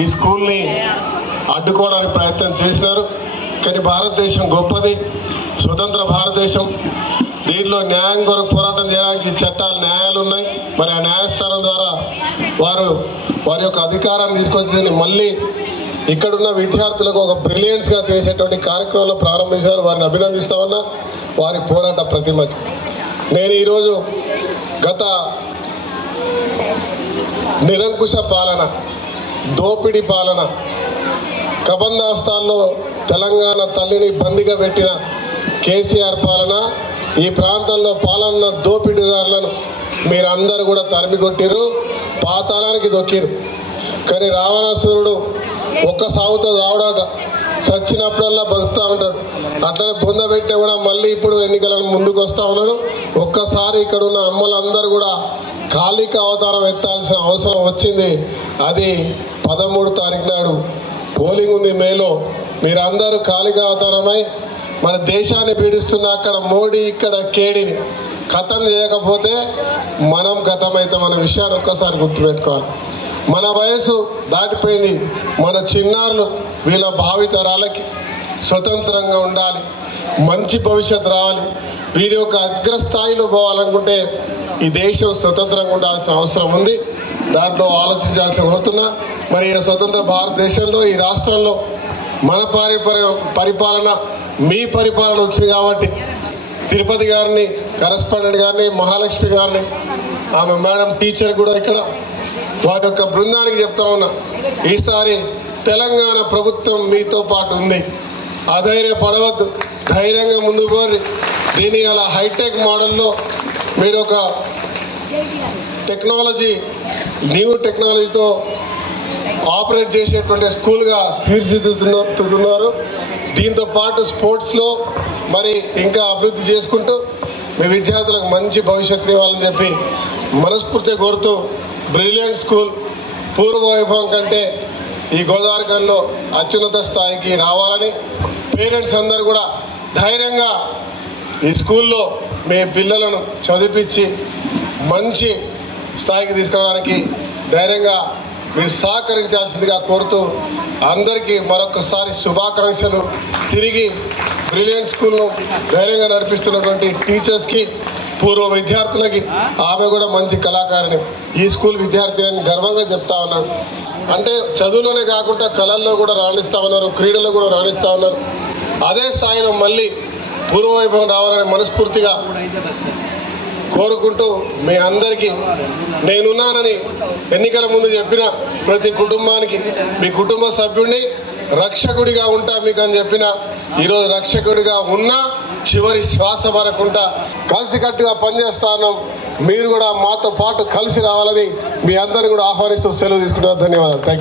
ఈ స్కూల్ని అడ్డుకోవడానికి ప్రయత్నం చేసినారు. కానీ భారతదేశం గొప్పది, స్వతంత్ర భారతదేశం. దీంట్లో న్యాయం కొరకు పోరాటం చేయడానికి చట్టాలు, న్యాయాలు ఉన్నాయి. మరి ఆ న్యాయస్థానం ద్వారా వారి యొక్క అధికారాన్ని తీసుకొచ్చి మళ్ళీ ఇక్కడున్న విద్యార్థులకు ఒక బ్రిలియన్స్గా చేసేటువంటి కార్యక్రమంలో ప్రారంభించారు. వారిని అభినందిస్తా ఉన్నా, వారి పోరాట ప్రతిమకి. నేను ఈరోజు గత నిరంకుశ పాలన, దోపిడీ పాలన, కబందాస్తాల్లో తెలంగాణ తల్లిని బందీగా పెట్టిన కేసీఆర్ పాలన, ఈ ప్రాంతంలో పాలన దోపిడీదారులను మీరందరూ కూడా తరిమి కొట్టిరు, పాతాళానికి దొక్కిరు. కానీ రావణాసురుడు ఒక్క సాగుతో రావడాట, చచ్చినప్పుడల్లా బతుకుతూ ఉంటాడు. అట్లనే పొందబెట్టే కూడా మళ్ళీ ఇప్పుడు ఎన్నికలను ముందుకు వస్తూ ఉన్నాడు. ఒక్కసారి ఇక్కడ ఉన్న అమ్మలందరూ కూడా కాళిక అవతారం ఎత్తాల్సిన అవసరం వచ్చింది. అది 13 తారీఖు నాడు పోలింగ్ ఉంది మేలో. మీరందరూ కాళిక అవతారమై మన దేశాన్ని పీడిస్తున్న అక్కడ మోడీ, ఇక్కడ కేడీని ఖతం చేయకపోతే మనం ఖతమవుతామన్న విషయాన్ని ఒక్కసారి గుర్తుపెట్టుకోవాలి. మన వయసు దాటిపోయింది. మన చిన్నారులు, వీళ్ళ భావితరాలకి స్వతంత్రంగా ఉండాలి, మంచి భవిష్యత్తు రావాలి. వీరి యొక్క అగ్రస్థాయిలో పోవాలనుకుంటే ఈ దేశం స్వతంత్రంగా ఉండాల్సిన అవసరం ఉంది. దాంట్లో ఆలోచించాల్సి కోరుతున్నా. మరి ఈ స్వతంత్ర భారతదేశంలో, ఈ రాష్ట్రంలో మన పరిపాలన, మీ పరిపాలన వచ్చింది కాబట్టి తిరుపతి గారిని, కరెస్పాండెంట్ గారిని, మహాలక్ష్మి గారిని, ఆమె మేడం టీచర్ కూడా ఇక్కడ వారి యొక్క బృందానికి చెప్తా ఉన్నా, ఈసారి తెలంగాణ ప్రభుత్వం మీతో పాటు ఉంది. అధైర్యపడవద్దు, ధైర్యంగా ముందుకు పోరు. దీని అలా హైటెక్ మోడల్లో మీరు ఒక టెక్నాలజీ, న్యూ టెక్నాలజీతో ఆపరేట్ చేసేటువంటి స్కూల్గా తీర్చిదిద్దుతున్నారు. దీంతో పాటు స్పోర్ట్స్లో మరి ఇంకా అభివృద్ధి చేసుకుంటూ మీ విద్యార్థులకు మంచి భవిష్యత్తు ఇవ్వాలని చెప్పి మనస్ఫూర్తిగా కోరుతూ, బ్రిలియంట్ స్కూల్ పూర్వ వైభవం కంటే ఈ గోదావరికంలో అత్యున్నత స్థాయికి రావాలని పేరెంట్స్ అందరూ కూడా ధైర్యంగా ఈ స్కూల్లో మీ పిల్లలను చదివించి మంచి స్థాయికి తీసుకురావడానికి ధైర్యంగా మీరు సహకరించాల్సిందిగా కోరుతూ అందరికీ మరొకసారి శుభాకాంక్షలు. తిరిగి బ్రిలియంట్ స్కూల్ను ధైర్యంగా నడిపిస్తున్నటువంటి టీచర్స్కి, పూర్వ విద్యార్థులకి, ఆమె కూడా మంచి కళాకారిణి, ఈ స్కూల్ విద్యార్థి అని గర్వంగా చెప్తా ఉన్నాడు. అంటే చదువులోనే కాకుండా కళల్లో కూడా రాణిస్తూ ఉన్నారు, క్రీడల్లో కూడా రాణిస్తూ ఉన్నారు. అదే స్థాయిలో మళ్ళీ పూర్వవైభవం రావాలని మనస్ఫూర్తిగా కోరుకుంటూ, మీ అందరికీ నేనున్నానని ఎన్నికల ముందు చెప్పిన ప్రతి కుటుంబానికి, మీ కుటుంబ సభ్యుడిని రక్షకుడిగా ఉంటా మీకు అని చెప్పిన, ఈరోజు రక్షకుడిగా ఉన్నా చివరి శ్వాస వరకుంటా కలిసికట్టుగా పనిచేస్తాను. మీరు కూడా మాతో పాటు కలిసి రావాలని మీ అందరిని కూడా ఆహ్వానిస్తూ సెలవు తీసుకుంటారు. ధన్యవాదాలు.